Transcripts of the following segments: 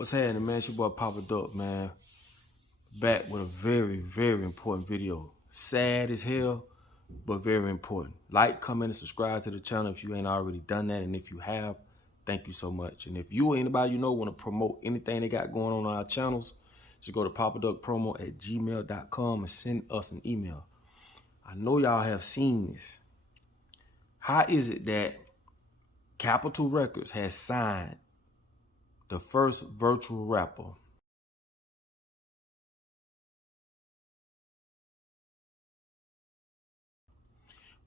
What's happening, man? It's your boy Papa Duck, man. Back with a very, very important video. Sad as hell, but very important. Like, comment, and subscribe to the channel if you ain't already done that. And if you have, thank you so much. And if you or anybody you know want to promote anything they got going on our channels, just go to papaduckpromo@gmail.com and send us an email. I know y'all have seen this. How is it that Capitol Records has signed the first virtual rapper?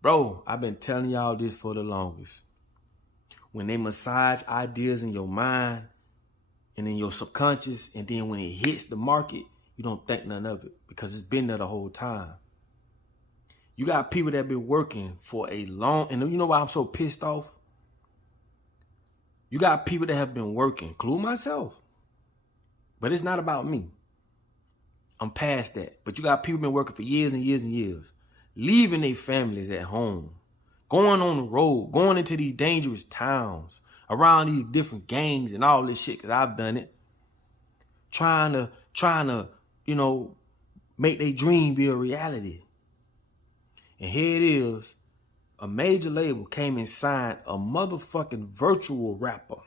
Bro, I've been telling y'all this for the longest. When they massage ideas in your mind and in your subconscious, and then when it hits the market, you don't think none of it because it's been there the whole time. You got people that have been working for a long, and you know why I'm so pissed off? You got people that have been working, including myself. But it's not about me. I'm past that. But you got people been working for years and years and years, leaving their families at home, going on the road, going into these dangerous towns, around these different gangs and all this shit, because I've done it. Trying to, you know, make their dream be a reality. And here it is. A major label came and signed a motherfucking virtual rapper.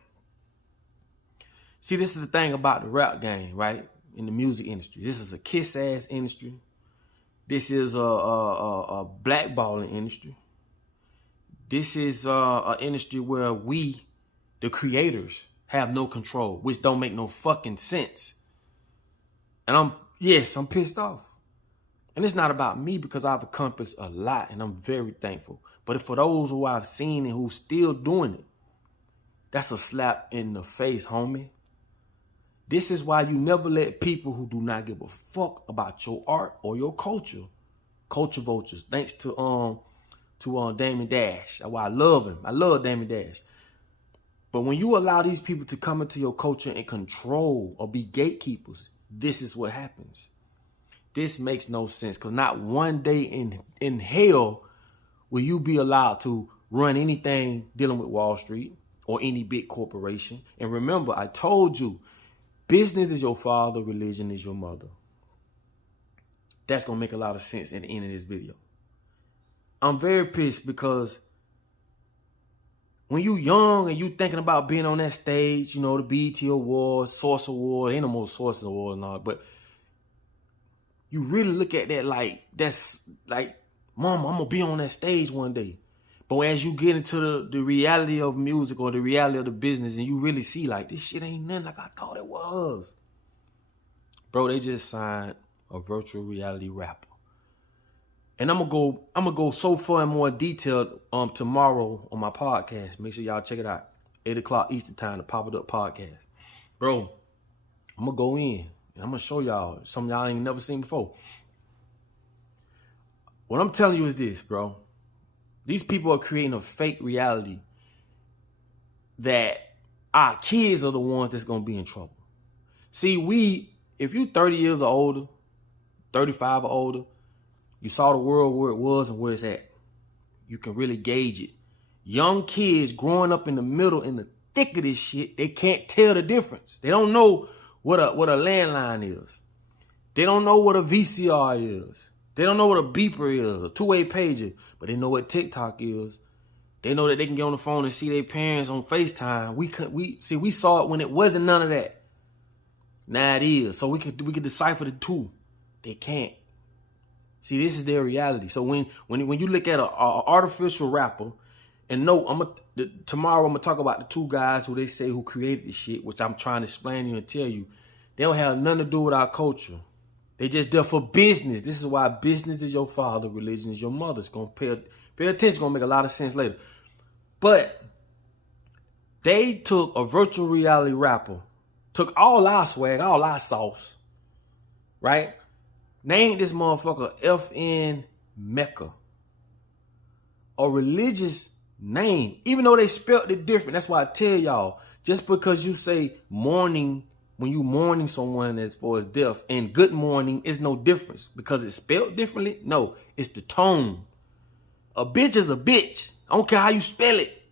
See, this is the thing about the rap game, right? In the music industry. This is a kiss-ass industry. This is a blackballing industry. This is an industry where we, the creators, have no control, which don't make no fucking sense. And I'm pissed off. And it's not about me because I've accomplished a lot and I'm very thankful. But for those who I've seen and who's still doing it, that's a slap in the face, homie. This is why you never let people who do not give a fuck about your art or your culture vultures. Thanks to Damon Dash. That's why I love him. I love Damon Dash. But when you allow these people to come into your culture and control or be gatekeepers, this is what happens. This makes no sense, because not one day in hell will you be allowed to run anything dealing with Wall Street or any big corporation. And remember, I told you, business is your father, religion is your mother. That's going to make a lot of sense at the end of this video. I'm very pissed because when you young and you thinking about being on that stage, you know, the BET Awards, Source Award, ain't no more Source Award and all, but you really look at that like, that's like, Mama, I'm going to be on that stage one day. But as you get into the reality of music or the reality of the business, and you really see like, this shit ain't nothing like I thought it was. Bro, they just signed a virtual reality rapper. And I'm gonna go so far in more detail tomorrow on my podcast. Make sure y'all check it out. 8 o'clock Eastern time, the Pop It Up podcast. Bro, I'm gonna go in and I'm gonna show y'all something y'all ain't never seen before. What I'm telling you is this, bro. These people are creating a fake reality that our kids are the ones that's gonna be in trouble. See, if you 30 years or older, 35 or older, you saw the world where it was and where it's at. You can really gauge it. Young kids growing up in the middle, in the thick of this shit, they can't tell the difference. They don't know what a landline is. They don't know what a VCR is. They don't know what a beeper is, a two-way pager, but they know what TikTok is. They know that they can get on the phone and see their parents on FaceTime. We saw it when it wasn't none of that. Now it is. So we could decipher the two. They can't. See, this is their reality. So when you look at an artificial rapper, and no, tomorrow I'm gonna talk about the two guys who created this shit, which I'm trying to explain to you and tell you, they don't have nothing to do with our culture. They just there for business. This is why business is your father, religion is your mother. It's gonna pay attention. It's gonna make a lot of sense later. But they took a virtual reality rapper, took all our swag, all our sauce, right? Named this motherfucker FN Mecca. A religious name, even though they spelled it different. That's why I tell y'all, just because you say mourning, when you mourning someone as far as death, and good morning is no difference because it's spelled differently. No, it's the tone. A bitch is a bitch. I don't care how you spell it.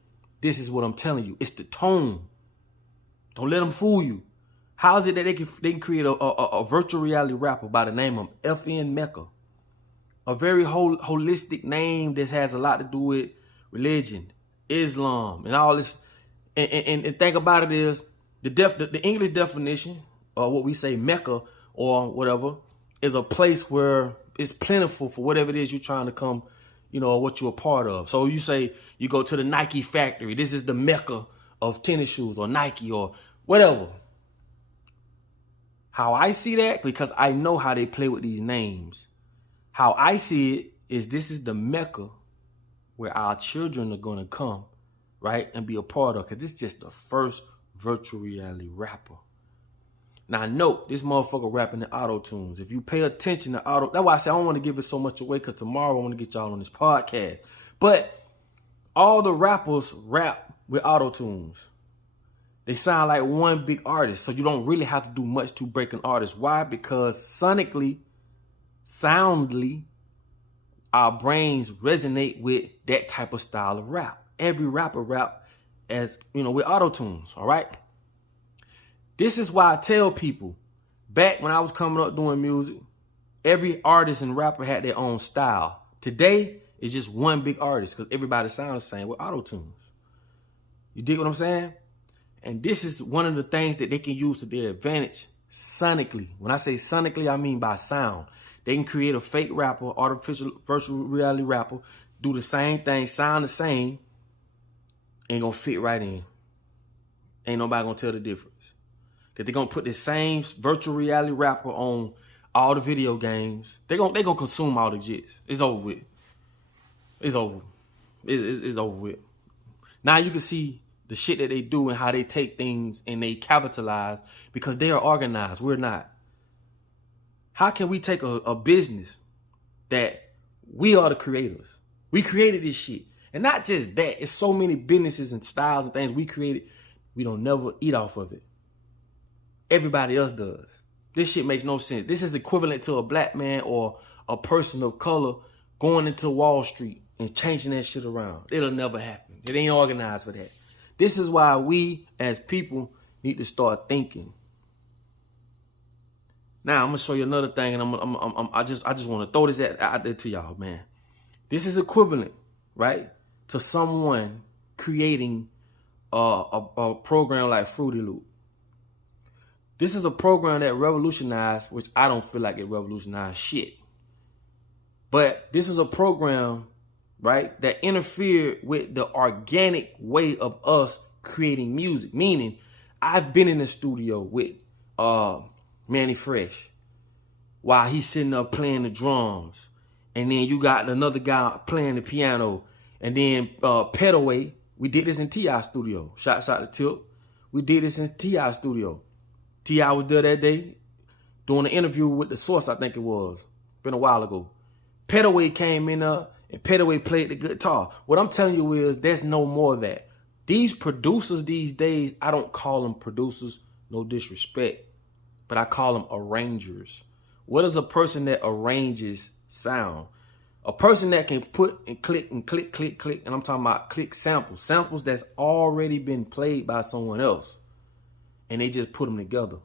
This is what I'm telling you. It's the tone. Don't let them fool you. How is it that they can create a virtual reality rapper by the name of FN Mecca? A very holistic name that has a lot to do with religion, Islam, and all this. And think about it is the English definition, or what we say Mecca or whatever, is a place where it's plentiful for whatever it is you're trying to come, or what you're a part of. So you say you go to the Nike factory. This is the Mecca of tennis shoes, or Nike, or whatever. How I see that, because I know how they play with these names. How I see it is this is the Mecca where our children are going to come, right, and be a part of, because this is just the first virtual reality rapper. Now, note, this motherfucker rapping in auto-tunes. If you pay attention to auto, that's why I say I don't want to give it so much away, because tomorrow I want to get y'all on this podcast. But all the rappers rap with auto-tunes. They sound like one big artist, so you don't really have to do much to break an artist. Why? Because sonically, soundly, our brains resonate with that type of style of rap. Every rapper rap as, with auto-tunes, all right? This is why I tell people, back when I was coming up doing music, every artist and rapper had their own style. Today, it's just one big artist, because everybody sounds the same with auto-tunes. You dig what I'm saying? And this is one of the things that they can use to their advantage sonically. When I say sonically, I mean by sound. They can create a fake rapper, artificial virtual reality rapper, do the same thing, sound the same, ain't gonna fit right in. Ain't nobody gonna tell the difference. Because they're gonna put the same virtual reality rapper on all the video games. They're gonna consume all the jits. It's over with. It's over. It's over with. Now you can see the shit that they do and how they take things and they capitalize, because they are organized. We're not. How can we take a business that we are the creators? We created this shit. And not just that, it's so many businesses and styles and things we created, we don't never eat off of it. Everybody else does. This shit makes no sense. This is equivalent to a black man or a person of color going into Wall Street and changing that shit around. It'll never happen. It ain't organized for that. This is why we as people need to start thinking. Now I'm gonna show you another thing, and I just want to throw this out there to y'all, man. This is equivalent, right, to someone creating a program like Fruity Loop. This is a program that revolutionized, which I don't feel like it revolutionized shit. But this is a program, right, that interfered with the organic way of us creating music. Meaning, I've been in the studio with Manny Fresh while he's sitting up playing the drums. And then you got another guy playing the piano. And then Petaway, we did this in T.I. studio. Shouts out to Tip. We did this in T.I. studio. T.I. was there that day doing an interview with The Source, I think it was. Been a while ago. Petaway came in and Petaway played the guitar. What I'm telling you is there's no more of that. These producers these days, I don't call them producers, no disrespect, but I call them arrangers. What is a person that arranges sound? A person that can put and click, and I'm talking about click samples that's already been played by someone else, and they just put them together.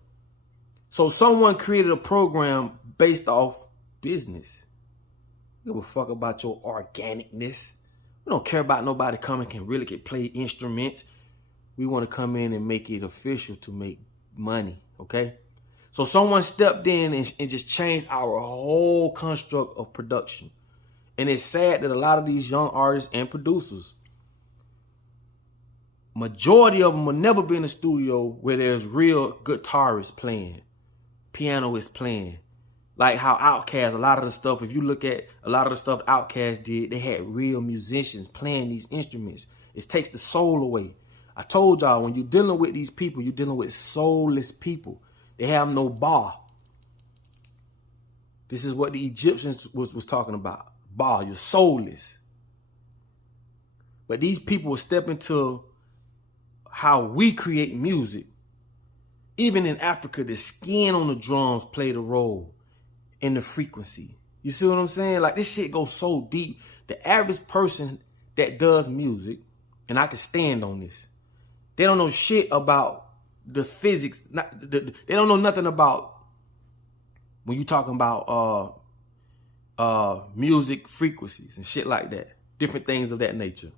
So someone created a program based off business. We give a fuck about your organicness. We don't care about nobody coming can play instruments. We want to come in and make it official to make money, okay? So someone stepped in and just changed our whole construct of production. And it's sad that a lot of these young artists and producers, majority of them will never be in a studio where there's real guitarists playing, pianists playing. Like how Outkast, a lot of the stuff, if you look at a lot of the stuff Outkast did, they had real musicians playing these instruments. It takes the soul away. I told y'all, when you're dealing with these people, you're dealing with soulless people. They have no bar. This is what the Egyptians was talking about. Bar, you're soulless. But these people will step into how we create music. Even in Africa, the skin on the drums played a role in the frequency. You see what I'm saying? Like, this shit goes so deep. The average person that does music, and I can stand on this, they don't know shit about the physics. They don't know nothing about when you talking about music frequencies and shit like that, different things of that nature.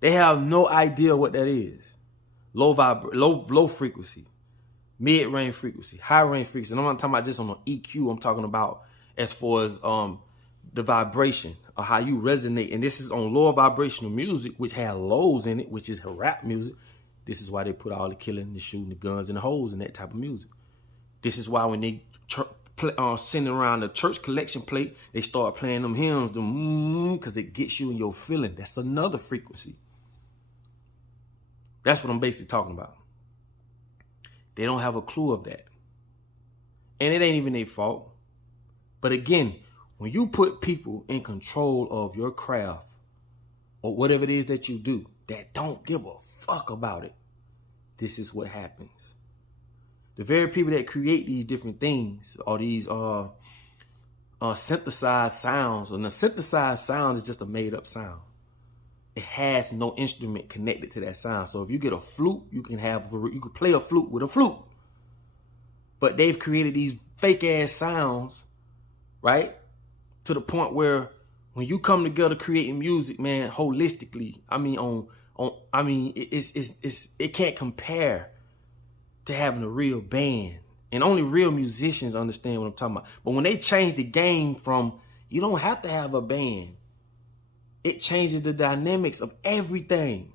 They have no idea what that is. Low frequency, mid-range frequency, high-range frequency. And I'm not talking about just on the EQ. I'm talking about as far as the vibration or how you resonate. And this is on lower vibrational music, which has lows in it, which is rap music. This is why they put all the killing, the shooting, the guns, and the hoes in that type of music. This is why when they sending around the church collection plate, they start playing them hymns, because it gets you in your feeling. That's another frequency. That's what I'm basically talking about. They don't have a clue of that. And it ain't even their fault. But again, when you put people in control of your craft or whatever it is that you do that don't give a fuck about it, this is what happens. The very people that create these different things or these synthesized sounds, and the synthesized sound is just a made up sound. It has no instrument connected to that sound. So if you get a flute, you can play a flute with a flute. But they've created these fake ass sounds, right? To the point where when you come together creating music, man, holistically, it can't compare to having a real band. And only real musicians understand what I'm talking about. But when they change the game from, you don't have to have a band, it changes the dynamics of everything.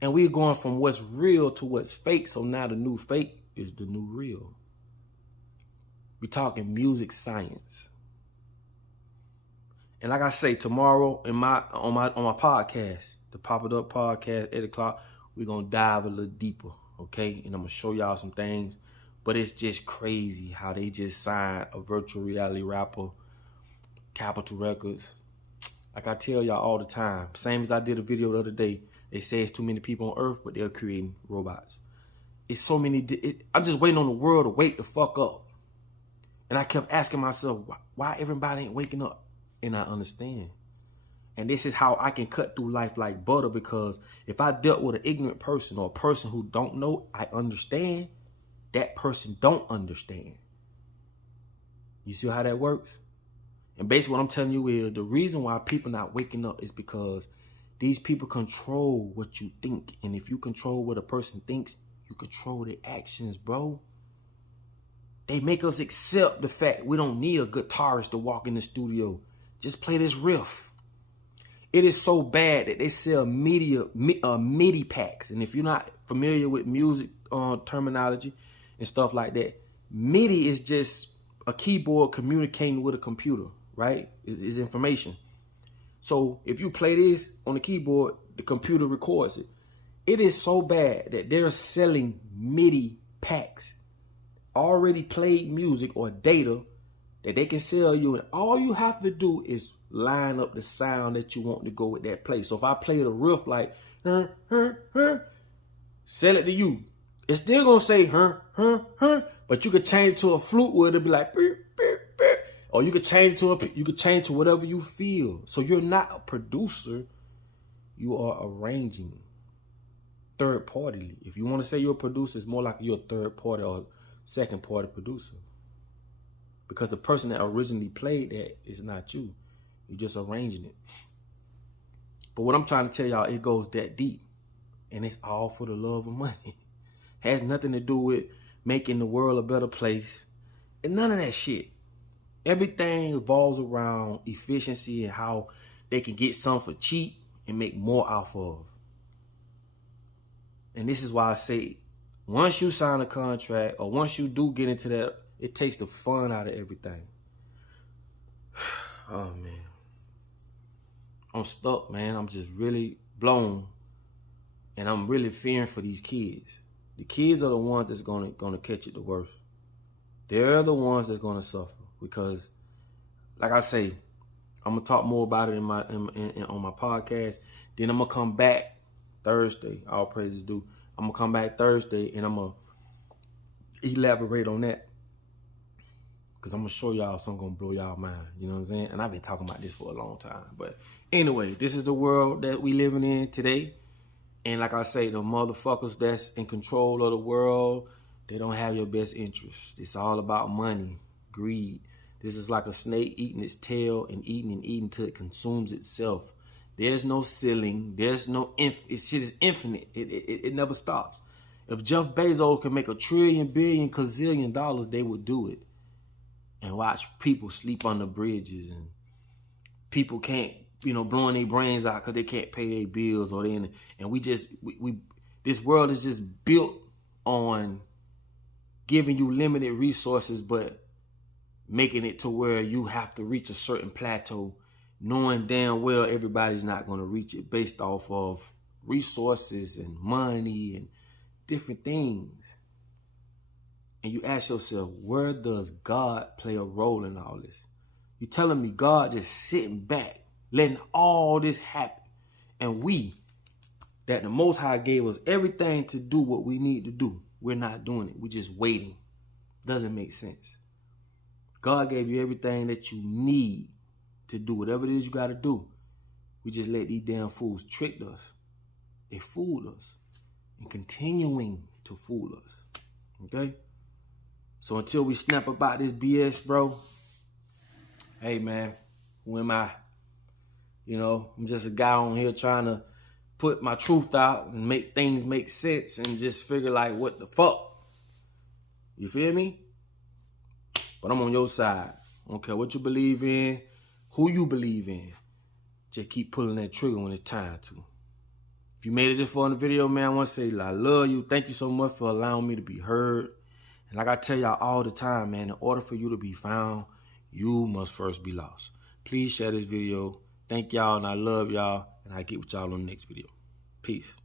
And we're going from what's real to what's fake. So now the new fake is the new real. We're talking music science. And like I say, tomorrow on my podcast, the Pop It Up podcast, 8 o'clock, we're going to dive a little deeper, okay? And I'm going to show y'all some things. But it's just crazy how they just signed a virtual reality rapper, Capitol Records. Like I tell y'all all the time, same as I did a video the other day, they say it's too many people on Earth, but they're creating robots. It's so many, I'm just waiting on the world to wake the fuck up. And I kept asking myself, why everybody ain't waking up? And I understand. And this is how I can cut through life like butter, because if I dealt with an ignorant person or a person who don't know, I understand, that person don't understand. You see how that works? And basically what I'm telling you is the reason why people not waking up is because these people control what you think. And if you control what a person thinks, you control their actions, bro. They make us accept the fact we don't need a guitarist to walk in the studio. Just play this riff. It is so bad that they sell MIDI packs. And if you're not familiar with music terminology and stuff like that, MIDI is just a keyboard communicating with a computer, right? It's information. So if you play this on the keyboard, the computer records it. It is so bad that they're selling MIDI packs, already played music or data that they can sell you. And all you have to do is line up the sound that you want to go with that play. So if I play the riff like, sell it to you. It's still going to say, but you could change it to a flute where it'll be like, or you could change it to whatever you feel. So you're not a producer, you are arranging third party. If you want to say you're a producer, it's more like you're a third party or second party producer. Because the person that originally played that is not you. You're just arranging it. But what I'm trying to tell y'all, it goes that deep. And it's all for the love of money. Has nothing to do with making the world a better place. And none of that shit. Everything revolves around efficiency and how they can get something for cheap and make more off of. And this is why I say, once you sign a contract or once you do get into that, it takes the fun out of everything. Oh, man. I'm stuck, man. I'm just really blown. And I'm really fearing for these kids. The kids are the ones that's gonna catch it the worst. They're the ones that's gonna suffer. Because, like I say, I'm gonna talk more about it on my podcast. Then I'm gonna come back Thursday. All praises due. I'm gonna come back Thursday and I'm gonna elaborate on that. Because I'm going to show y'all something going to blow y'all mind. You know what I'm saying? And I've been talking about this for a long time. But anyway, this is the world that we living in today. And like I say, the motherfuckers that's in control of the world, they don't have your best interests. It's all about money, greed. This is like a snake eating its tail and eating till it consumes itself. There's no ceiling. There's no shit is infinite. It never stops. If Jeff Bezos can make $1 trillion, billion, gazillion dollars, they would do it. And watch people sleep on the bridges, and people can't, blowing their brains out because they can't pay their bills, or and we this world is just built on giving you limited resources, but making it to where you have to reach a certain plateau, knowing damn well everybody's not going to reach it based off of resources and money and different things. And you ask yourself, where does God play a role in all this? You telling me God just sitting back, letting all this happen, and that the Most High gave us everything to do what we need to do, we're not doing it. We're just waiting. Doesn't make sense. God gave you everything that you need to do whatever it is you got to do. We just let these damn fools trick us. They fooled us and continuing to fool us. Okay? So until we snap about this BS, bro, hey, man, who am I? I'm just a guy on here trying to put my truth out and make things make sense and just figure like, what the fuck? You feel me? But I'm on your side. I don't care what you believe in, who you believe in. Just keep pulling that trigger when it's time to. If you made it this far in the video, man, I want to say I love you. Thank you so much for allowing me to be heard. And like I tell y'all all the time, man, in order for you to be found, you must first be lost. Please share this video. Thank y'all, and I love y'all. And I'll get with y'all on the next video. Peace.